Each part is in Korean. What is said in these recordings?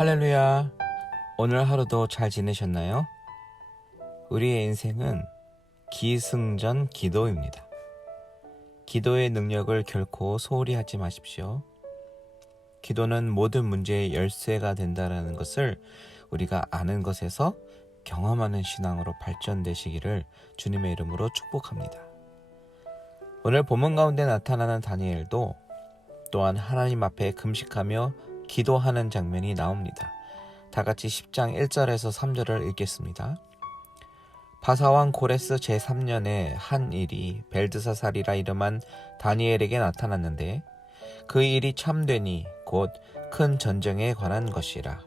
할렐루야. 오늘 하루도 잘 지내셨나요? 우리의 인생은 기승전 기도입니다. 기도의 능력을 결코 소홀히 하지 마십시오. 기도는 모든 문제의 열쇠가 된다는 것을 우리가 아는 것에서 경험하는 신앙으로 발전되시기를 주님의 이름으로 축복합니다. 오늘 본문 가운데 나타나는 다니엘도 또한 하나님 앞에 금식하며 기도하는 장면이 나옵니다. 다 같이 10장 1절에서 3절을 읽겠습니다. 바사왕 고레스 제3년에 한 일이 벨드사살이라 이름한 다니엘에게 나타났는데 그 일이 참되니 곧 큰 전쟁에 관한 것이라.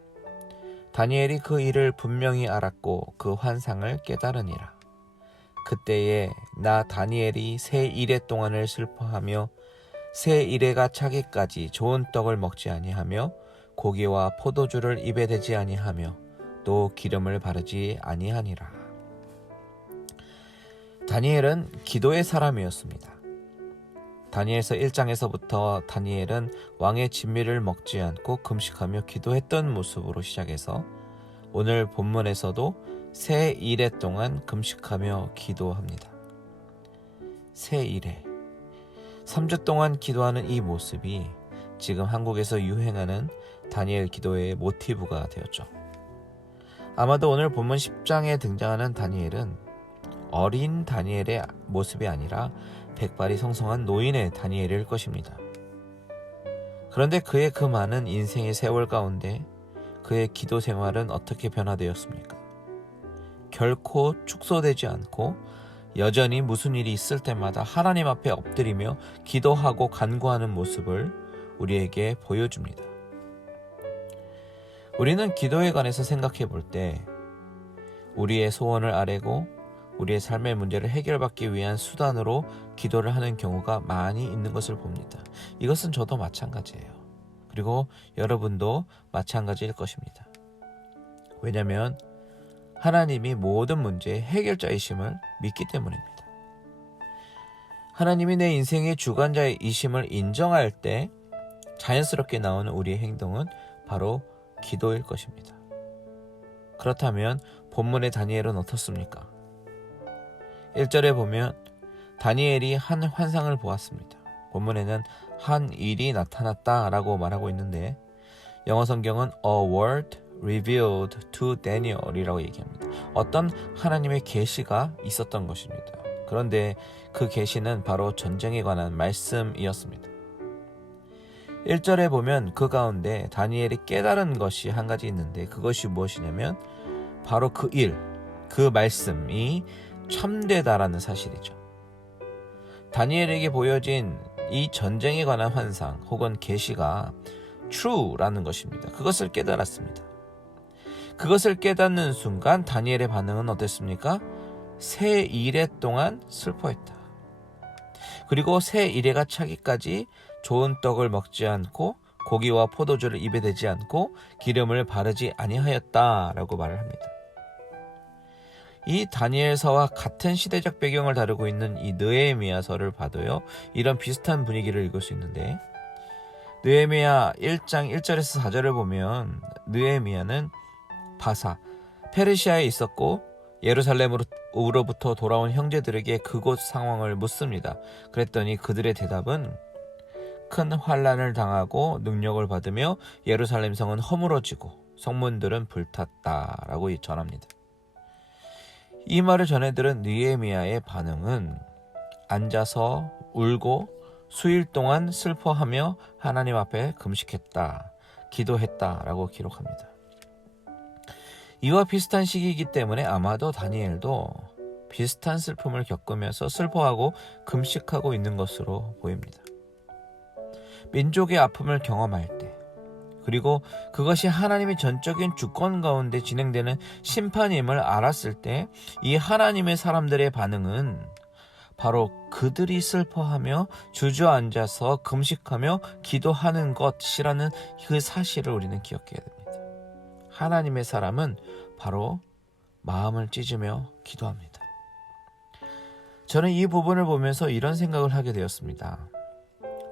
다니엘이 그 일을 분명히 알았고 그 환상을 깨달으니라. 그때에 나 다니엘이 새 이래 동안을 슬퍼하며 새 이래가 차기까지 좋은 떡을 먹지 아니하며 고기와 포도주를 입에 대지 아니하며 또 기름을 바르지 아니하니라. 다니엘은 기도의 사람이었습니다. 다니엘서 1장에서부터 다니엘은 왕의 진미를 먹지 않고 금식하며 기도했던 모습으로 시작해서 오늘 본문에서도 새 이래 동안 금식하며 기도합니다. 새 이래 3주 동안 기도하는 이 모습이 지금 한국에서 유행하는 다니엘 기도의 모티브가 되었죠. 아마도 오늘 본문 10장에 등장하는 다니엘은 어린 다니엘의 모습이 아니라 백발이 성성한 노인의 다니엘일 것입니다. 그런데 그의 그 많은 인생의 세월 가운데 그의 기도 생활은 어떻게 변화되었습니까? 결코 축소되지 않고 여전히 무슨 일이 있을 때마다 하나님 앞에 엎드리며 기도하고 간구하는 모습을 우리에게 보여줍니다. 우리는 기도에 관해서 생각해 볼 때 우리의 소원을 아뢰고 우리의 삶의 문제를 해결받기 위한 수단으로 기도를 하는 경우가 많이 있는 것을 봅니다. 이것은 저도 마찬가지예요. 그리고 여러분도 마찬가지일 것입니다. 왜냐하면 하나님이 모든 문제의 해결자이심을 믿기 때문입니다. 하나님이 내 인생의 주관자이심을 인정할 때 자연스럽게 나오는 우리의 행동은 바로 기도일 것입니다. 그렇다면 본문의 다니엘은 어떻습니까? 1절에 보면 다니엘이 한 환상을 보았습니다. 본문에는 한 일이 나타났다라고 말하고 있는데 영어 성경은 A word revealed to Daniel이라고 얘기합니다. 어떤 하나님의 계시가 있었던 것입니다. 그런데 그 계시는 바로 전쟁에 관한 말씀이었습니다. 1절에 보면 그 가운데 다니엘이 깨달은 것이 한 가지 있는데 그것이 무엇이냐면 바로 그 일, 그 말씀이 참되다라는 사실이죠. 다니엘에게 보여진 이 전쟁에 관한 환상 혹은 계시가 true라는 것입니다. 그것을 깨달았습니다. 그것을 깨닫는 순간 다니엘의 반응은 어땠습니까? 새 이래 동안 슬퍼했다. 그리고 새 이래가 차기까지 좋은 떡을 먹지 않고 고기와 포도주를 입에 대지 않고 기름을 바르지 아니하였다라고 말을 합니다. 이 다니엘서와 같은 시대적 배경을 다루고 있는 이 느헤미야서를 봐도요, 이런 비슷한 분위기를 읽을 수 있는데 느헤미야 1장 1절에서 4절을 보면 느헤미야는 바사, 페르시아에 있었고 예루살렘으로부터 돌아온 형제들에게 그곳 상황을 묻습니다. 그랬더니 그들의 대답은 큰 환난을 당하고 능력을 받으며 예루살렘 성은 허물어지고 성문들은 불탔다라고 전합니다. 이 말을 전해들은 느헤미야의 반응은 앉아서 울고 수일 동안 슬퍼하며 하나님 앞에 금식했다, 기도했다라고 기록합니다. 이와 비슷한 시기이기 때문에 아마도 다니엘도 비슷한 슬픔을 겪으면서 슬퍼하고 금식하고 있는 것으로 보입니다. 민족의 아픔을 경험할 때, 그리고 그것이 하나님의 전적인 주권 가운데 진행되는 심판임을 알았을 때 이 하나님의 사람들의 반응은 바로 그들이 슬퍼하며 주저앉아서 금식하며 기도하는 것이라는 그 사실을 우리는 기억해야 됩니다. 하나님의 사람은 바로 마음을 찢으며 기도합니다. 저는 이 부분을 보면서 이런 생각을 하게 되었습니다.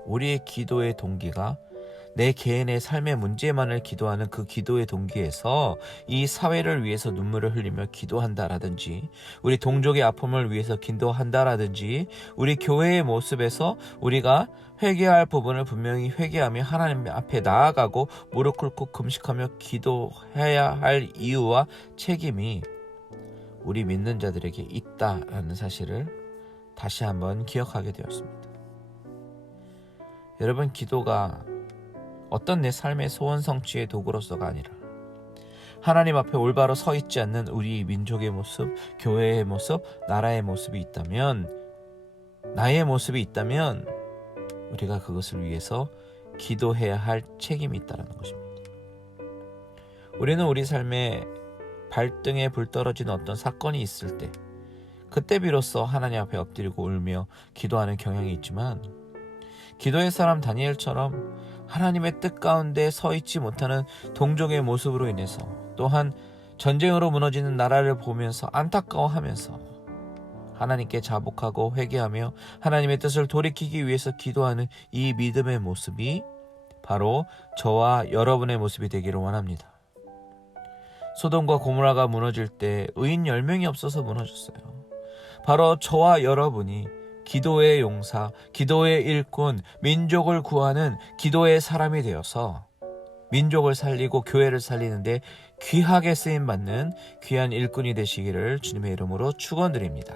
우리의 기도의 동기가 내 개인의 삶의 문제만을 기도하는 그 기도의 동기에서 이 사회를 위해서 눈물을 흘리며 기도한다라든지, 우리 동족의 아픔을 위해서 기도한다라든지, 우리 교회의 모습에서 우리가 회개할 부분을 분명히 회개하며 하나님 앞에 나아가고 무릎 꿇고 금식하며 기도해야 할 이유와 책임이 우리 믿는 자들에게 있다라는 사실을 다시 한번 기억하게 되었습니다. 여러분, 기도가 어떤 내 삶의 소원 성취의 도구로서가 아니라 하나님 앞에 올바로 서 있지 않는 우리 민족의 모습, 교회의 모습, 나라의 모습이 있다면, 나의 모습이 있다면 우리가 그것을 위해서 기도해야 할 책임이 있다는 것입니다. 우리는 우리 삶에 발등에 불 떨어진 어떤 사건이 있을 때, 그때 비로소 하나님 앞에 엎드리고 울며 기도하는 경향이 있지만, 기도의 사람 다니엘처럼 하나님의 뜻 가운데 서 있지 못하는 동족의 모습으로 인해서, 또한 전쟁으로 무너지는 나라를 보면서 안타까워하면서 하나님께 자복하고 회개하며 하나님의 뜻을 돌이키기 위해서 기도하는 이 믿음의 모습이 바로 저와 여러분의 모습이 되기를 원합니다. 소돔과 고모라가 무너질 때 의인 10명이 없어서 무너졌어요. 바로 저와 여러분이 기도의 용사, 기도의 일꾼, 민족을 구하는 기도의 사람이 되어서 민족을 살리고 교회를 살리는데 귀하게 쓰임받는 귀한 일꾼이 되시기를 주님의 이름으로 축원드립니다.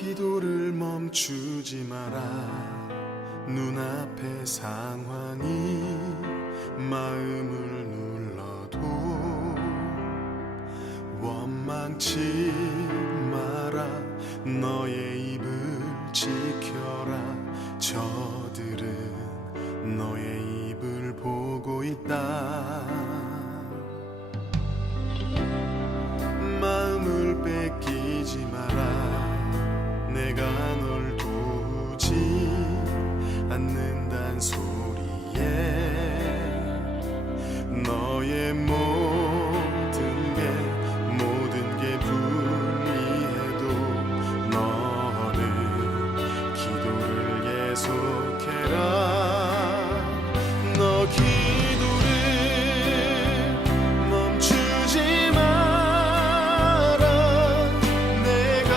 기도를 멈추지 마라. 눈앞의 상황이 마음을 눌러도 원망치 마라. 너의 입을 지켜라. 저들은 너의 입을 보고 있다. 마음을 뺏기지 마라. 내가 널 도우지 않는단 소리에 너의 모든 게 불리해도 너는 기도를 계속해라. 너 기도를 멈추지 마라. 내가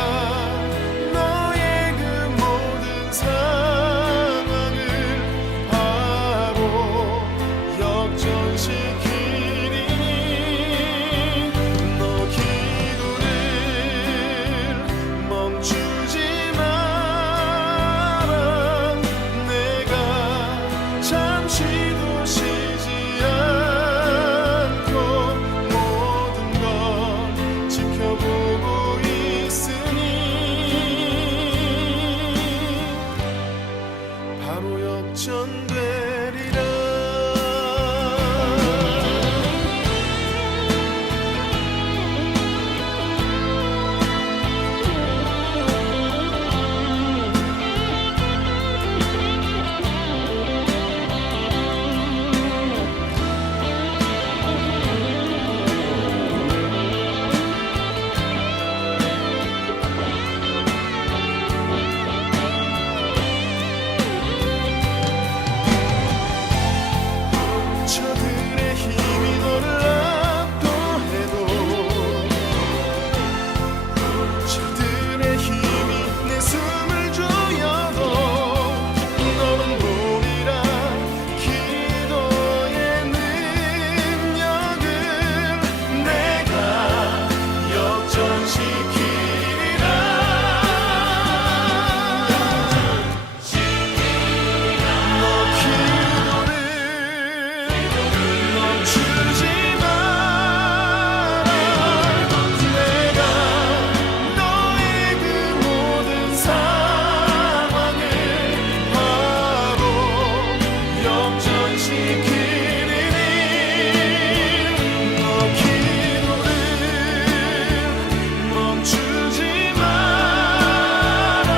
너의 그 모든 상황을 바로 역전시키리니 너 기도를 멈추지 마라. 내가 잠시도 쉬지 않고 모든 걸 지켜보고 있으니 바로 역전되리라. 저들의 힘이 너를 압도해도 저들의 힘이 내 숨을 조여도 너는 보리라. 기도의 능력을 내가 역전시키리라. 너 기도를 멈추지 마라. 내가 너의 그 모든 상황을 바로 역전시키리니 너 기도를 멈추지 마라.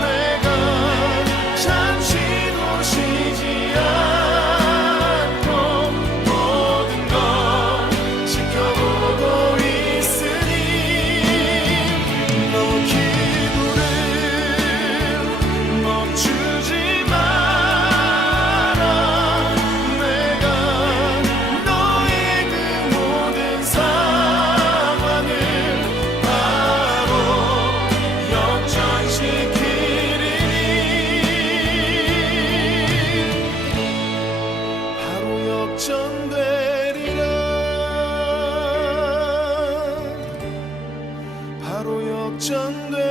내가 잠시도 쉬지 않고 모든 걸 지켜보고 있으니 너 기도를 멈추지 마라. 내가 너의 그 모든 상황을 바로 역전시키리니 바로 역전되리라. 바로 역전되리라.